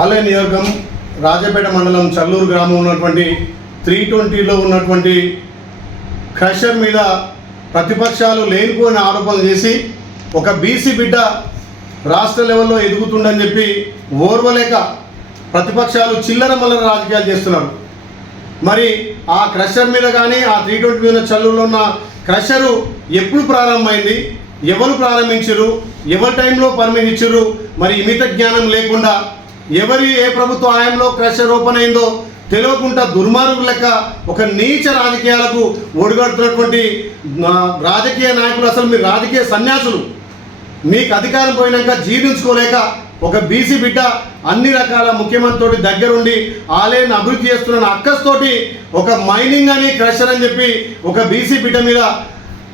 ఆలయ నియోజకం రాజపేట మండలం చల్లూరు గ్రామం ఉన్నటువంటి 320లో ఉన్నటువంటి క్రషర్ మీద ప్రతిపక్షాలు లేనిపోయిన ఆరోపణలు చేసి ఒక బీసీ బిడ్డ రాష్ట్ర లెవెల్లో ఎదుగుతుందని చెప్పి ఓర్వలేక ప్రతిపక్షాలు చిల్లర మల్లర రాజకీయాలు చేస్తున్నారు. మరి ఆ క్రషర్ మీద కానీ ఆ 320 మీద చల్లూరులో ఉన్న క్రషరు ఎప్పుడు ప్రారంభమైంది, ఎవరు ప్రారంభించారు, ఎవరి టైంలో పర్మిట్ ఇచ్చారు, మరి మిగతా జ్ఞానం లేకుండా ఏ ప్రభుత్వ హయాంలో క్రషర్ ఓపెన్ అయిందో తెలియకుండా దుర్మార్గుల లెక్క ఒక నీచ రాజకీయాలకు ఒడిగడుతున్నటువంటి రాజకీయ నాయకులు, అసలు మీరు రాజకీయ సన్యాసులు, మీకు అధికారం పోయినాక జీర్ణించుకోలేక ఒక బీసీ బిడ్డ అన్ని రకాల ముఖ్యమంత్రితోటి దగ్గరుండి ఆలయాన్ని అభివృద్ధి చేస్తున్న అక్కస్తోటి ఒక మైనింగ్ అని క్రషర్ అని చెప్పి ఒక బీసీ బిడ్డ మీద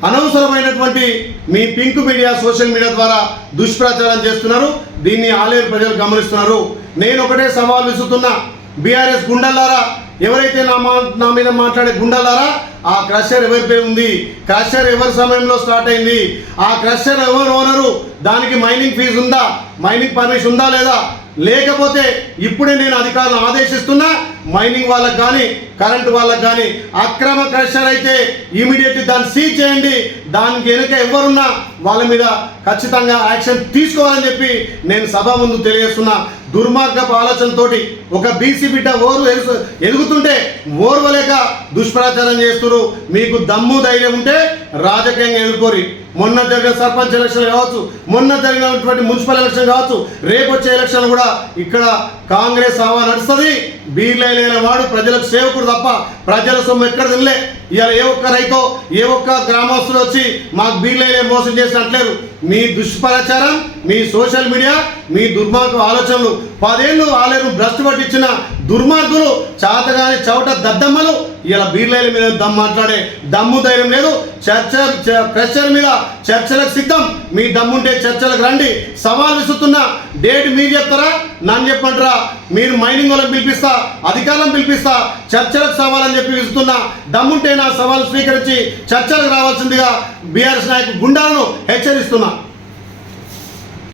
అనవసరమైనటువంటి మీ పింక్ మీడియా సోషల్ మీడియా ద్వారా దుష్ప్రచారం చేస్తున్నారు. దీన్ని ఆలయ ప్రజలు గమనిస్తున్నారు. నేను ఒకటే సవాల్ విసురుతున్నా, బీఆర్ఎస్ గుండెల్లారా, ఎవరైతే నా మీద మాట్లాడే గుండెల్లారా, ఆ క్రషర్ ఎవరిపై ఉంది, క్రషర్ ఎవరి సమయంలో స్టార్ట్ అయింది, ఆ క్రషర్ ఎవరు ఓనరు, దానికి మైనింగ్ ఫీజు ఉందా, మైనింగ్ పర్మిషన్ ఉందా లేదా, లేకపోతే ఇప్పుడే నేను అధికారులను ఆదేశిస్తున్నా, మైనింగ్ వాళ్ళకు కానీ కరెంటు వాళ్ళకు కానీ అక్రమ క్రషర్ అయితే ఇమీడియట్లీ దాన్ని సీజ్ చేయండి, దానికి వెనుక ఎవరున్నా వాళ్ళ మీద ఖచ్చితంగా యాక్షన్ తీసుకోవాలని చెప్పి నేను సభ ముందు తెలియజేస్తున్నా. దుర్మార్గపు ఆలోచనతోటి ఒక బీసీ బిడ్డ ఎదుగుతుంటే ఓర్వలేక దుష్ప్రచారం చేస్తున్నారు. మీకు దమ్ము ధైర్యం ఉంటే రాజకీయంగా ఎదుర్కోరి. మొన్న జరిగిన సర్పంచ్ ఎలక్షన్ కావచ్చు, మొన్న జరిగినటువంటి మున్సిపల్ ఎలక్షన్ కావచ్చు, రేపు వచ్చే ఎలక్షన్ కూడా ఇక్కడ కాంగ్రెస్ హవా నడుస్తుంది. బీర్లైన వాడు ప్రజలకు సేవకుడు తప్ప ప్రజల సొమ్ము ఎక్కడ తినలే. ఇవాళ ఏ ఒక్క రైతో ఏ ఒక్క గ్రామస్తులు వచ్చి మాకు బీర్లైలే మోసం చేసినట్లేరు. మీ దుష్ప్రచారం, మీ సోషల్ మీడియా, మీ దుర్మార్గ ఆలోచనలు, 10 ఏళ్ళు ఆలయం భ్రష్టు పట్టించిన దుర్మార్గులు, చాతగాని చవట దద్దమ్మలు ఇలా బీర్లైల మీద మాట్లాడే దమ్ము ధైర్యం లేదు. క్రషర్ మీద చర్చలకు సిద్ధం. మీ దమ్ముంటే చర్చలకు రండి. సవాల్ విసురుతున్నా, డేట్ మీరు చెప్తారా, నన్ను చెప్పంటారా? మీరు మైనింగ్ వాళ్ళని పిలిపిస్తా, అధికారులను పిలిపిస్తా, చర్చలకు సవాలని చెప్పి విసురుతున్నా. దమ్ముంటే నా సవాల్ స్వీకరించి చర్చలకు రావాల్సిందిగా బీఆర్ఎస్ నాయకులు గుండాలను హెచ్చరిస్తున్నా.